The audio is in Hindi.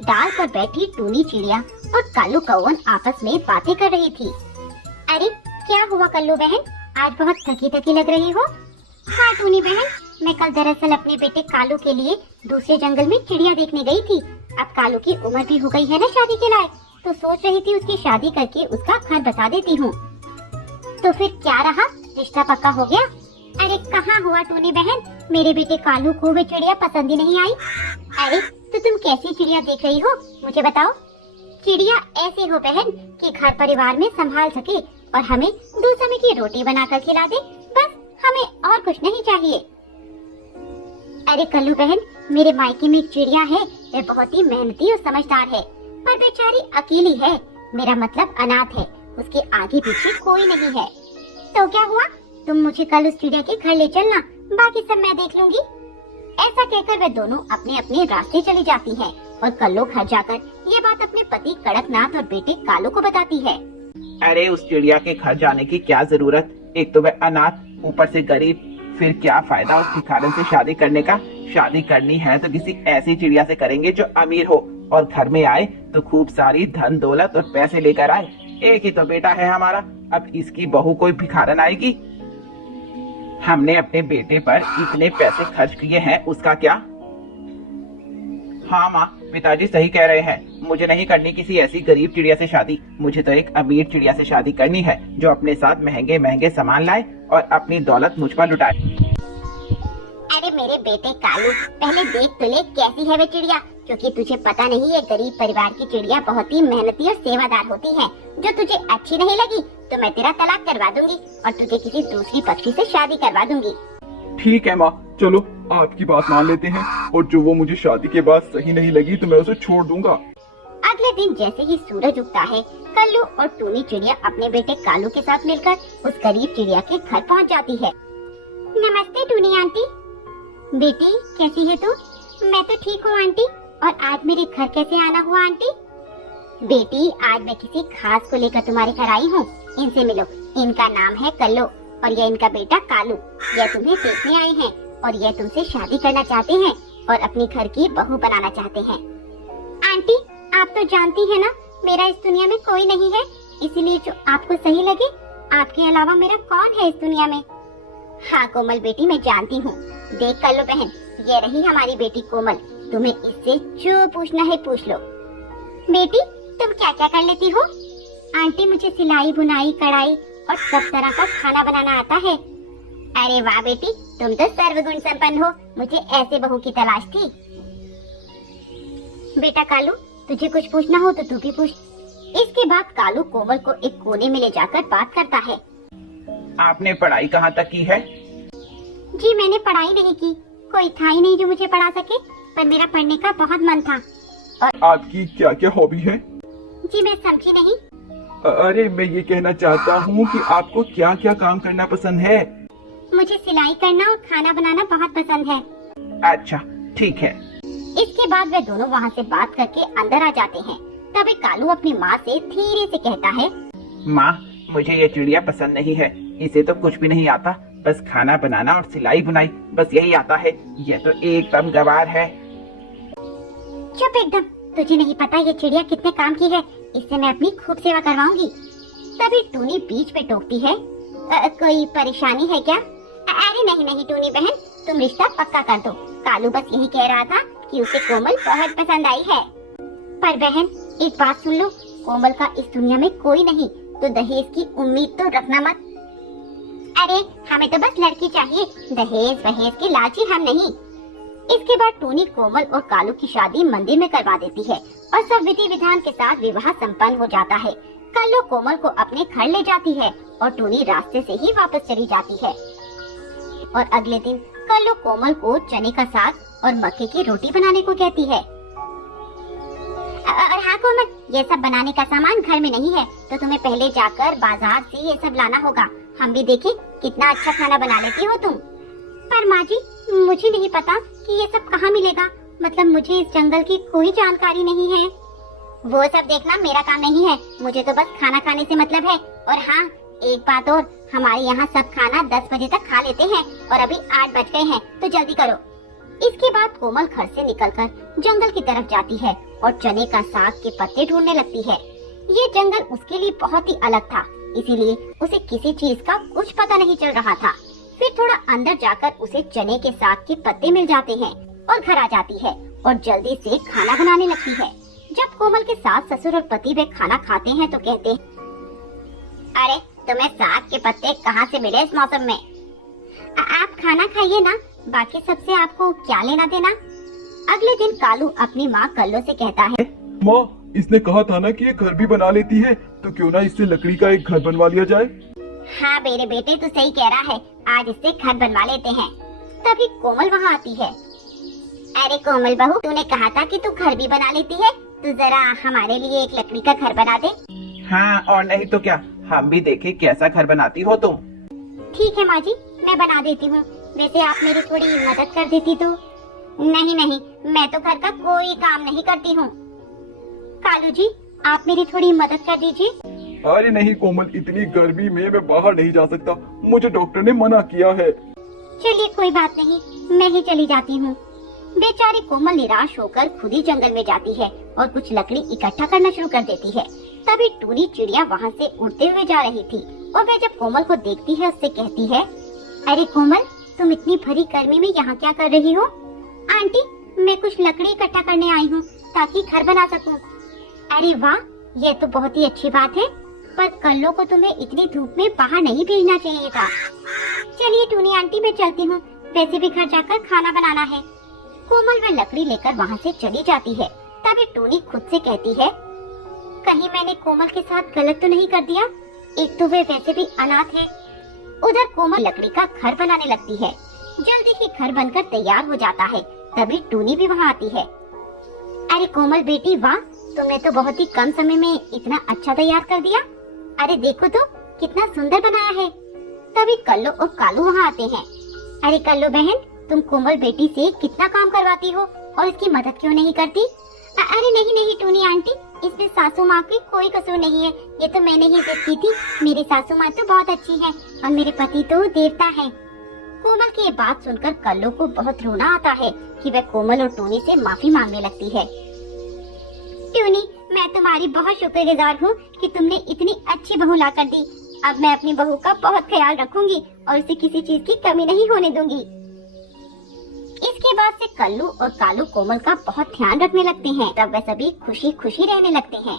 डाल पर बैठी टूनी चिड़िया और कालू कौवन आपस में बातें कर रही थी। अरे क्या हुआ कल्लू बहन, आज बहुत थकी थकी लग रही हो? हाँ टूनी बहन, मैं कल दरअसल अपने बेटे कालू के लिए दूसरे जंगल में चिड़िया देखने गई थी। अब कालू की उम्र भी हो गई है ना शादी के लायक, तो सोच रही थी उसकी शादी करके उसका घर बसा देती हूँ। तो फिर क्या रहा, रिश्ता पक्का हो गया? अरे कहाँ हुआ टूनी बहन, मेरे बेटे कालू को वे चिड़िया पसंद ही नहीं आई। अरे तो तुम कैसी चिड़िया देख रही हो, मुझे बताओ। चिड़िया ऐसे हो बहन कि घर परिवार में संभाल सके और हमें 2 समय की रोटी बनाकर खिला दे, बस हमें और कुछ नहीं चाहिए। अरे कल्लू बहन, मेरे मायके में एक चिड़िया है, वह बहुत ही मेहनती और समझदार है, पर बेचारी अकेली है। मेरा मतलब अनाथ है, उसके आगे पीछे कोई नहीं है। तो क्या हुआ, तुम मुझे कल उस चिड़िया के घर ले चलना, बाकी सब मैं देख लूंगी। ऐसा कहकर वे दोनों अपने अपने रास्ते चली जाती हैं और कल्लू घर जाकर ये बात अपने पति कड़कनाथ और बेटे कालू को बताती है। अरे उस चिड़िया के घर जाने की क्या जरूरत, एक तो वह अनाथ, ऊपर से गरीब, फिर क्या फायदा उस भिखारन से शादी करने का। शादी करनी है तो किसी ऐसी चिड़िया से करेंगे जो अमीर हो और घर में आए तो खूब सारी धन दौलत और पैसे लेकर आए। एक ही तो बेटा है हमारा, अब इसकी बहू कोई भिखारन आएगी? हमने अपने बेटे पर इतने पैसे खर्च किए हैं, उसका क्या? हाँ माँ, पिताजी सही कह रहे हैं, मुझे नहीं करनी किसी ऐसी गरीब चिड़िया से शादी, मुझे तो एक अमीर चिड़िया से शादी करनी है जो अपने साथ महंगे महंगे सामान लाए और अपनी दौलत मुझ पर लुटाए। अरे मेरे बेटे कालू, पहले देख तो ले कैसी है वे चिड़िया, क्योंकि तुझे पता नहीं है गरीब परिवार की चिड़िया बहुत ही मेहनती और सेवादार होती है। जो तुझे अच्छी नहीं लगी तो मैं तेरा तलाक करवा दूंगी और तुझे किसी दूसरी पक्षी से शादी करवा दूंगी। ठीक है माँ, चलो आपकी बात मान लेते हैं, और जो वो मुझे शादी के बाद सही नहीं लगी तो मैं उसे छोड़ दूंगा। अगले दिन जैसे ही सूरज उगता है, कल्लू और टूनी चिड़िया अपने बेटे कालू के साथ मिलकर उस गरीब चिड़िया के घर पहुंच जाती है। नमस्ते टूनी आंटी। बेटी कैसी है तू? मैं तो ठीक हूँ आंटी, और आज मेरे घर कैसे आना हुआ आंटी? बेटी आज मैं किसी खास को लेकर तुम्हारे घर आई हूँ, इनसे मिलो। इनका नाम है कल्लू और यह इनका बेटा कालू। यह तुम्हें देखने आए हैं और यह तुमसे शादी करना चाहते हैं और अपनी घर की बहू बनाना चाहते हैं। आंटी आप तो जानती है ना, मेरा इस दुनिया में कोई नहीं है, इसीलिए जो आपको सही लगे, आपके अलावा मेरा कौन है इस दुनिया में? हाँ कोमल बेटी, मैं जानती हूँ। देख कल्लू बहन, ये रही हमारी बेटी कोमल, तुम्हें इससे जो पूछना है पूछ लो। बेटी तुम क्या क्या कर लेती हो? आंटी मुझे सिलाई बुनाई कढ़ाई और सब तरह का खाना बनाना आता है। अरे वाह बेटी, तुम तो सर्वगुण संपन्न हो, मुझे ऐसे बहू की तलाश थी। बेटा कालू, तुझे कुछ पूछना हो तो तू भी पूछ। इसके बाद कालू कोमल को एक कोने में ले जाकर बात करता है। आपने पढ़ाई कहाँ तक की है? जी मैंने पढ़ाई नहीं की, कोई था ही नहीं जो मुझे पढ़ा सके, पर मेरा पढ़ने का बहुत मन था। आपकी क्या क्या हॉबी है? जी मैं समझी नहीं। अरे मैं ये कहना चाहता हूँ कि आपको क्या क्या काम करना पसंद है? मुझे सिलाई करना और खाना बनाना बहुत पसंद है। अच्छा ठीक है। इसके बाद वे दोनों वहाँ से बात करके अंदर आ जाते हैं। तभी कालू अपनी माँ से धीरे से कहता है, माँ मुझे ये चिड़िया पसंद नहीं है, इसे तो कुछ भी नहीं आता, बस खाना बनाना और सिलाई बुनाई, बस यही आता है। ये तो एकदम गवार है। चुप एकदम, तुझे नहीं पता ये चिड़िया कितने काम की है, इससे मैं अपनी खूब सेवा करवाऊंगी। तभी टूनी बीच में टोकती है, कोई परेशानी है क्या? अरे नहीं नहीं टूनी बहन, तुम रिश्ता पक्का कर दो। कालू बस यही कह रहा था कि उसे कोमल बहुत पसंद आई है। पर बहन एक बात सुन लो, कोमल का इस दुनिया में कोई नहीं, तो दहेज की उम्मीद तो रखना मत। अरे हमें तो बस लड़की चाहिए, दहेज वहेज के लालची हम नहीं। इसके बाद टूनी कोमल और कालू की शादी मंदिर में करवा देती है और सब विधि विधान के साथ विवाह संपन्न हो जाता है। कालू कोमल को अपने घर ले जाती है और टूनी रास्ते से ही वापस चली जाती है। और अगले दिन कालू कोमल को चने का साग और मक्के की रोटी बनाने को कहती है। और हाँ कोमल, ये सब बनाने का सामान घर में नहीं है, तो तुम्हें पहले जाकर बाजार से ये सब लाना होगा। हम भी देखें कितना अच्छा खाना बना लेती हो तुम। पर माँ जी मुझे नहीं पता कि ये सब कहाँ मिलेगा, मतलब मुझे इस जंगल की कोई जानकारी नहीं है। वो सब देखना मेरा काम नहीं है, मुझे तो बस खाना खाने से मतलब है। और हाँ एक बात और, हमारे यहाँ सब खाना 10 बजे तक खा लेते हैं और अभी 8 बज गए हैं, तो जल्दी करो। इसके बाद कोमल घर से निकलकर जंगल की तरफ जाती है और चने का साग के पत्ते ढूंढने लगती है। ये जंगल उसके लिए बहुत ही अलग था, इसीलिए उसे किसी चीज का कुछ पता नहीं चल रहा था। फिर थोड़ा अंदर जाकर उसे चने के साग के पत्ते मिल जाते हैं और घर आ जाती है और जल्दी से खाना बनाने लगती है। जब कोमल के सास ससुर और पति वे खाना खाते हैं तो कहते हैं, अरे तुम्हें साग के पत्ते कहाँ से मिले इस मौसम में? आप खाना खाइए ना, बाकी सबसे आपको क्या लेना देना। अगले दिन कालू अपनी माँ कल्लो से कहता है, माँ, इसने कहा था ना कि ये घर भी बना लेती है, तो क्यों ना इससे लकड़ी का एक घर बनवा लिया जाए। हाँ मेरे बेटे तू सही कह रहा है, आज इससे घर बनवा लेते हैं। तभी कोमल वहाँ आती है। अरे कोमल बहू, तूने कहा था कि तू घर भी बना लेती है, तो जरा हमारे लिए एक लकड़ी का घर बना दे। हाँ और नहीं तो क्या, हम भी देखें कैसा घर बनाती हो तुम। ठीक है माँ जी, मैं बना देती हूँ। वैसे आप मेरी थोड़ी मदद कर देती तो। नहीं नहीं, मैं तो घर का कोई काम नहीं करती हूँ। कालू जी, आप मेरी थोड़ी मदद कर दीजिए। अरे नहीं कोमल, इतनी गर्मी में मैं बाहर नहीं जा सकता, मुझे डॉक्टर ने मना किया है। चलिए कोई बात नहीं, मैं ही चली जाती हूँ। बेचारी कोमल निराश होकर खुद ही जंगल में जाती है और कुछ लकड़ी इकट्ठा करना शुरू कर देती है। तभी टूनी चिड़िया वहाँ से उड़ते हुए जा रही थी और वह जब कोमल को देखती है उससे कहती है, अरे कोमल, तुम इतनी भरी गर्मी में यहाँ क्या कर रही हो? आंटी, मैं कुछ लकड़ी इकट्ठा करने आई हूँ ताकि घर बना सकूँ। अरे वाह, ये तो बहुत ही अच्छी बात है, पर कल्लो को तुम्हें इतनी धूप में बाहर नहीं भेजना चाहिए था। चलिए टूनी आंटी, मैं चलती हूँ, वैसे भी घर जाकर खाना बनाना है। कोमल वह लकड़ी लेकर वहाँ से चली जाती है। तभी टूनी खुद से कहती है, कहीं मैंने कोमल के साथ गलत तो नहीं कर दिया? एक तो वे वैसे भी अनाथ है। उधर कोमल लकड़ी का घर बनाने लगती है। जल्दी ही घर बनकर तैयार हो जाता है। तभी टूनी भी वहाँ आती है। अरे कोमल बेटी, वाह, तुमने तो बहुत ही कम समय में इतना अच्छा तैयार कर दिया। अरे देखो तो कितना सुंदर बनाया है। तभी कल्लो और कालू वहाँ आते हैं। अरे कल्लो बहन, तुम कोमल बेटी से कितना काम करवाती हो और इसकी मदद क्यों नहीं करती? अरे नहीं नहीं टूनी आंटी, इसमें सासू माँ की कोई कसूर नहीं है, ये तो मैंने ही देखी थी। मेरी सासू माँ तो बहुत अच्छी है और मेरे पति तो देवता है। कोमल की ये बात सुनकर कल्लो को बहुत रोना आता है कि वह कोमल और टूनी से माफी मांगने लगती है। टूनी, मैं तुम्हारी बहुत शुक्रगुजार हूँ कि तुमने इतनी अच्छी बहू ला कर दी। अब मैं अपनी बहू का बहुत ख्याल रखूंगी और उसे किसी चीज की कमी नहीं होने दूंगी। इसके बाद से कल्लू और कालू कोमल का बहुत ध्यान रखने लगते हैं। तब वे सभी खुशी खुशी रहने लगते हैं।